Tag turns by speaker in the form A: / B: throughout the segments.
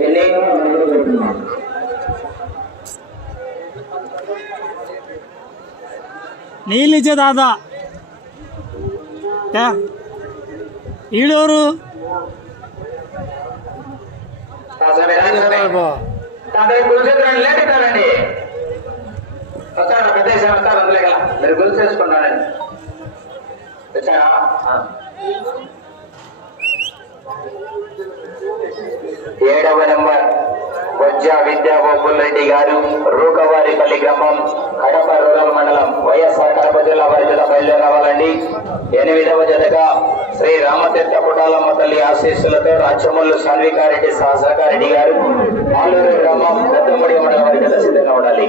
A: ఎన్నికల మొదలు పెడుతున్నాం
B: నీళ్ళు ఇచ్చే తాత నీళ్ళిచ్చే దాదా
A: ఈడోరు రాజు వస్తారా మీరు చేసుకున్నారండి ఏడవ నెంబర్ బొజ్జ విద్యా రెడ్డి గారు రూకవారిపల్లి గ్రామం కడప రూరల్ మండలం వైఎస్ఆర్ కడప జిల్లా పరిషత్ బయలుదేరి రావాలండి ఎనిమిదవ జతగా శ్రీ రామతీర్థ పుటాలమ్మ తల్లి ఆశీస్సులతో రాచమల్లు సాన్వికారెడ్డి సహసాకారెడ్డి గారు ఆలూరు గ్రామం పెద్దముడి మండలం పరిషత్ సిద్ధంగా ఉండాలి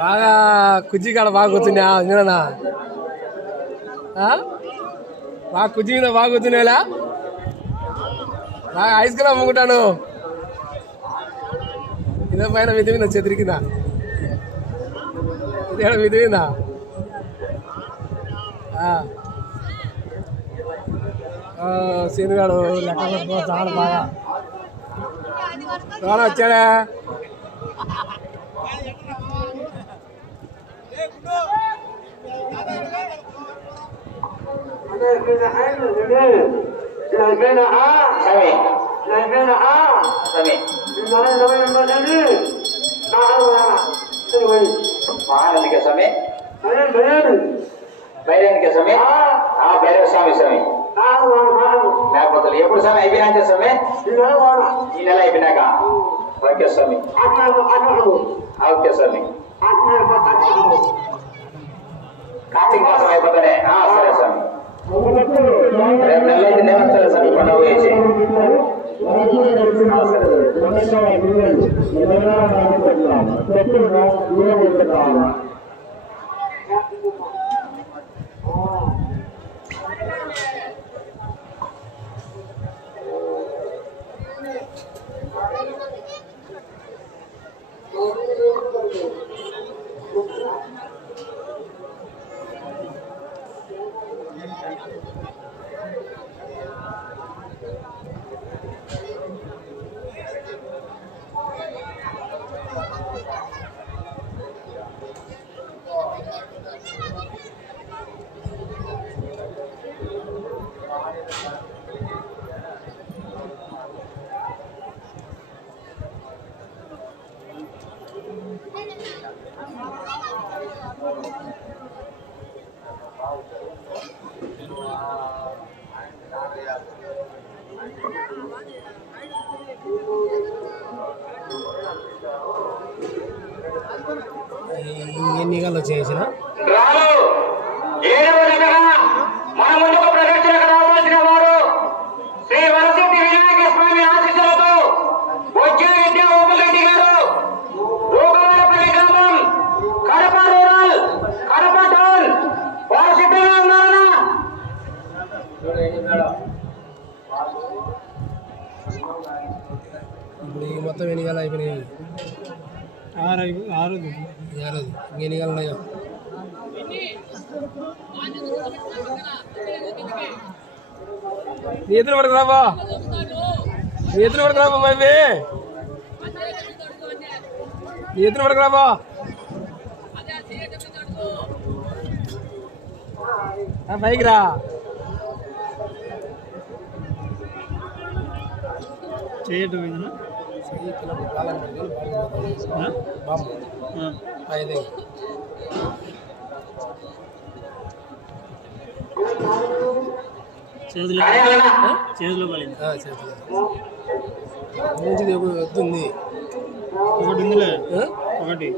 C: బాగా కుజ్జి కాడ బాగా కూర్చున్నా నిన్న బాగా కుజ్జి మీద బాగా కూర్చునేలా బాగా ఐస్ క్రీమ్ అమ్ముకుంటాను. ఇదే పైన మిది మీద చెతిరి కింద ఇదే మిది? మీద సీనుగాడు లెక్క చాలా బాగా. ఎవరు వచ్చాడా?
A: స్వామి స్వామి మహానందిక స్వామి బైరానిక స్వామి ఆ భైరవ స్వామి స్వామి లేకపోతే ఎప్పుడు స్వామి అయిపోయినాక స్వామి ఈ నెల అయిపోయినాక ఓకే స్వామి ఆ, ఓకే స్వామి కార్తీక మాసం అయిపోతానే ఆ, సరే ဖြစ်သောရေဝတ္တပါ సిద్ధంగా ఉన్నారనా
C: ఇప్పుడు మొత్తం ఎన్ని గంటలు అయిపోయినాయి. ఆరోజు ఎన్ని ఉన్నాయో ఎత్తులు పడుకురాబా ఎత్తులు పడుకురాబా నీ ఎత్తులు పడుకురాబా పైకి రా.
B: చేయటం ఇదేనా? ఆ? చేతిలో చేతిలో పడింది
D: మంచిది వద్దుంది
B: ఒకటి ఉందిలే ఒకటి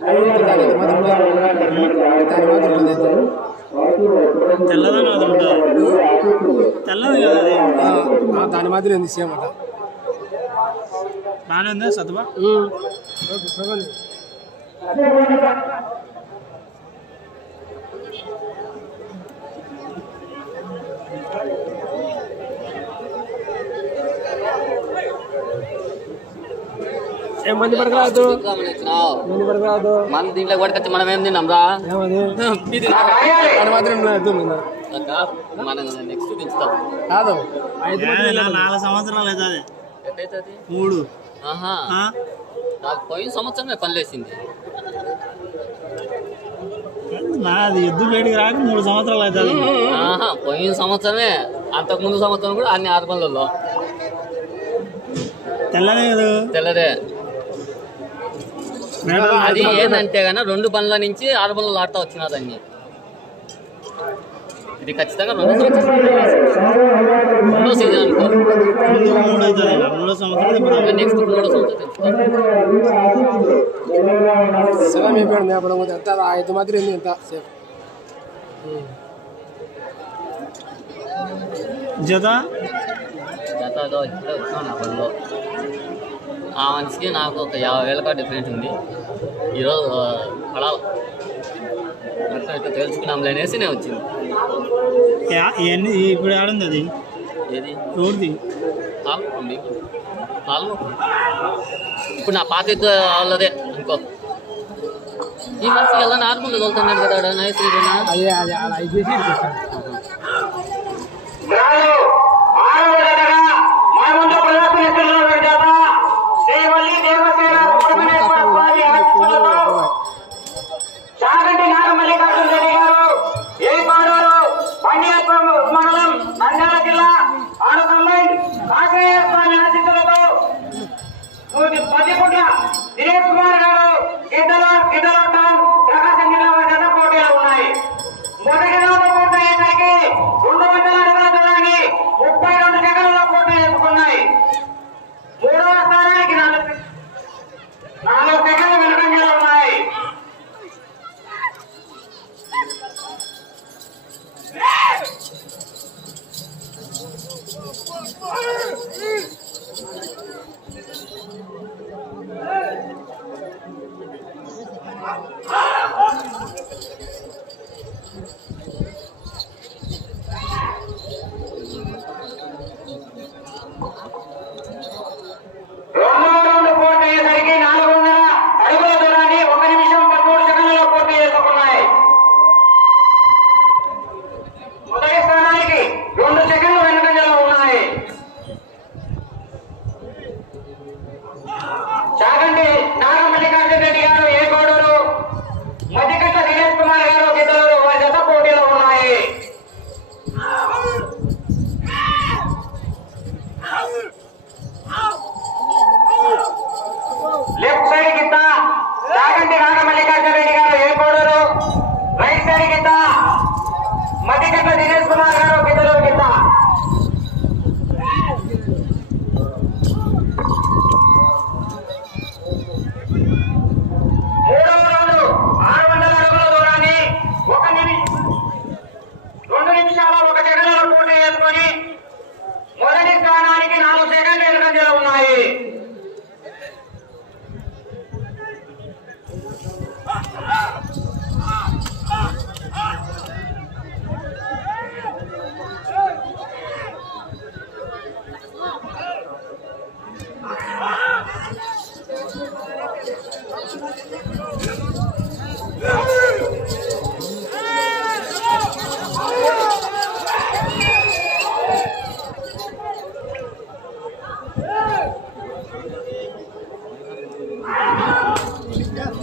D: దాని మాత్రం దాని మాత్రం
B: తెల్లదని అది ఉంటుంది తెల్లది కదా అది?
D: దాని మాదిరి ఉంది సేమ్ అట.
B: బాగానే ఉందా సత్తువా?
D: ఓకే, ఏం మంది పడకరాదు? మంది పడకరాదు.
E: మన దీంట్లో కొడుకొచ్చి మనం ఏం తిన్నాం రా?
D: మాత్రం
E: మనం నెక్స్ట్ పెంచుతాం
D: కాదు.
B: నాలుగు సంవత్సరాలు అవుతుంది. మూడు?
E: నాకు పోయిన సంవత్సరమే పని లేసింది
B: నాది ఎద్దు బయటికి రాక మూడు సంవత్సరాలు అవుతుంది.
E: ఆహా పోయిన సంవత్సరమే. అంతకు ముందు సంవత్సరం కూడా అన్ని ఆరు పనులలో
B: తెల్లదే కదా.
E: తెల్లదే. అది ఏంటంటే గానీ రెండు పనుల నుంచి ఆరు పనులు ఆడుతూ వచ్చిన దాన్ని. ఇది ఖచ్చితంగా రెండు సంవత్సరాలు రెండో సీజన్ అనుకో.
B: మూడు సంవత్సరం
E: నెక్స్ట్ మూడో సంవత్సరం
D: ఐదు మాత్రం ఉంది ఎంత సేఫ్.
B: జత?
E: జతలో ఆ మనిషికి నాకు ఒక యాభై వేల కాడ డిఫరెంట్ ఉంది. ఈరోజు పడాలి. మొత్తం ఇట్లా తెలుసుకున్నాంలే అనేసి నేను వచ్చింది
B: ఇప్పుడు ఆడింది అది?
E: ఏది?
B: ఎవరిది?
E: పాలు ఉంది పాలు ఇప్పుడు నా పాత వాళ్ళదే అనుకో. ఈ మనిషి ఎలా నార్మల్ తోలుతున్నాడు కదా ఆడ? నైస్ ఇదేనా?
D: అదే అదే అలా చేసి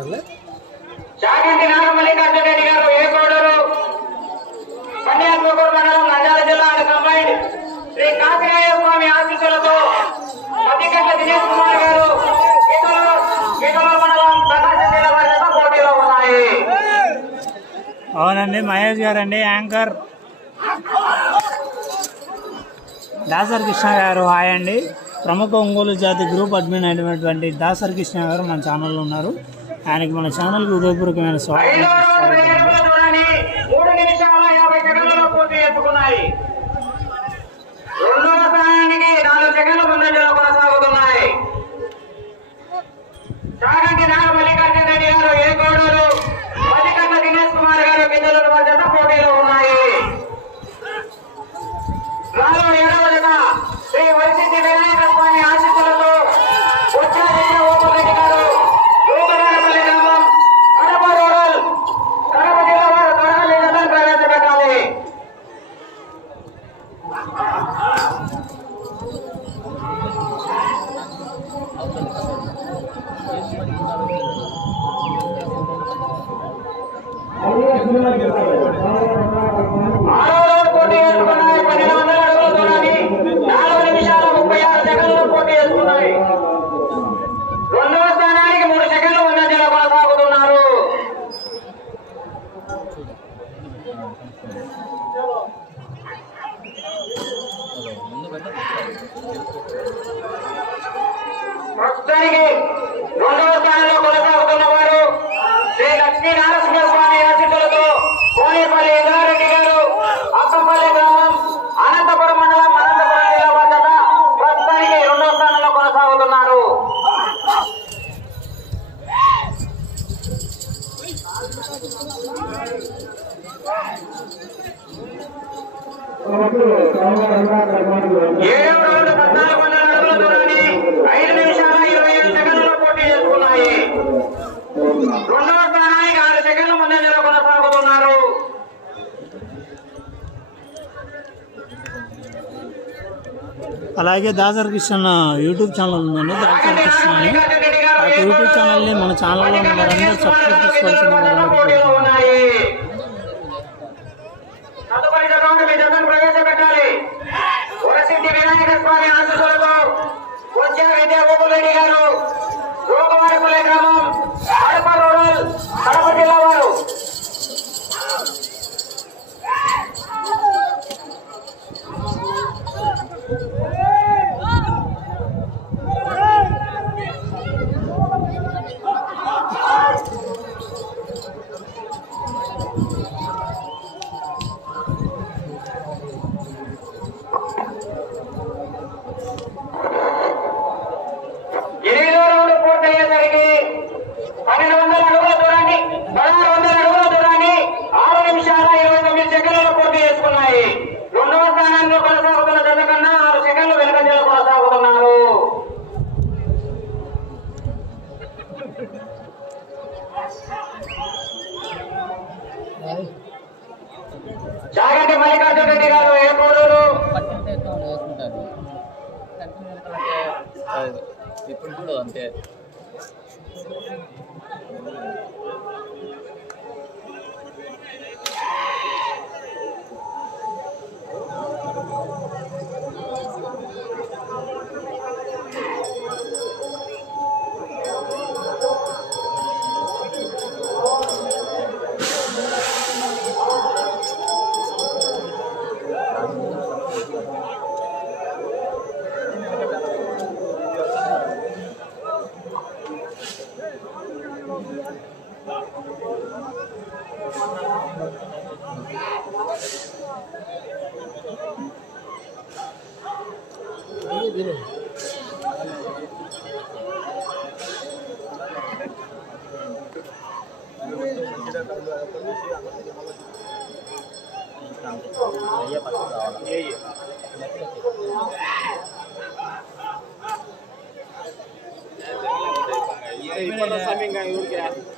F: సరే చాగంటి గారు
D: కన్యాకుమారి మండలం జిల్లా శ్రీ స్వామి ఆశీస్సులతో దినేష్ కుమార్ గారు
B: అవునండి మహేష్ గారు అండి యాంకర్. దాసర్ కృష్ణ గారు హాయ్ అండి. ప్రముఖ ఒంగోలు జాతి గ్రూప్ అడ్మిన్ అయినటువంటి దాసర్ కృష్ణ గారు మన ఛానల్లో ఉన్నారు. ఆయనకి మన ఛానల్కి హృదయపూర్వకమైన స్వాగతం.
D: శ్రీ వైసీపీ వెంకటేశ్వర స్వామి ఆశీస్సులు
B: అలాగే దాసరి కృష్ణ యూట్యూబ్ ఛానల్ ఉందండి దాసరి కృష్ణ అని యూట్యూబ్ ఛానల్ని మన ఛానల్లో ఉన్న సబ్స్క్రైబ్ చేసుకోవాల్సిన
D: గారు. Para sa aming ngayon kaya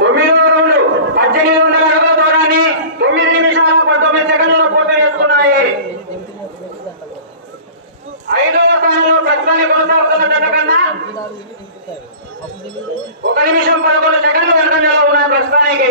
D: తొమ్మిదో రౌండ్. పద్దెనిమిది వందల దూరాన్ని తొమ్మిది నిమిషాల పంతొమ్మిది సెకండ్ల పోటీ చేసుకున్నాయి ఐదవ స్థానంలో ప్రస్తుతాన్ని కొనసాగుతున్న జత కన్నా ఒక నిమిషం పదకొండు సెకండ్లు వెనుకంజలో ఉన్నాయి ప్రస్తుతానికి.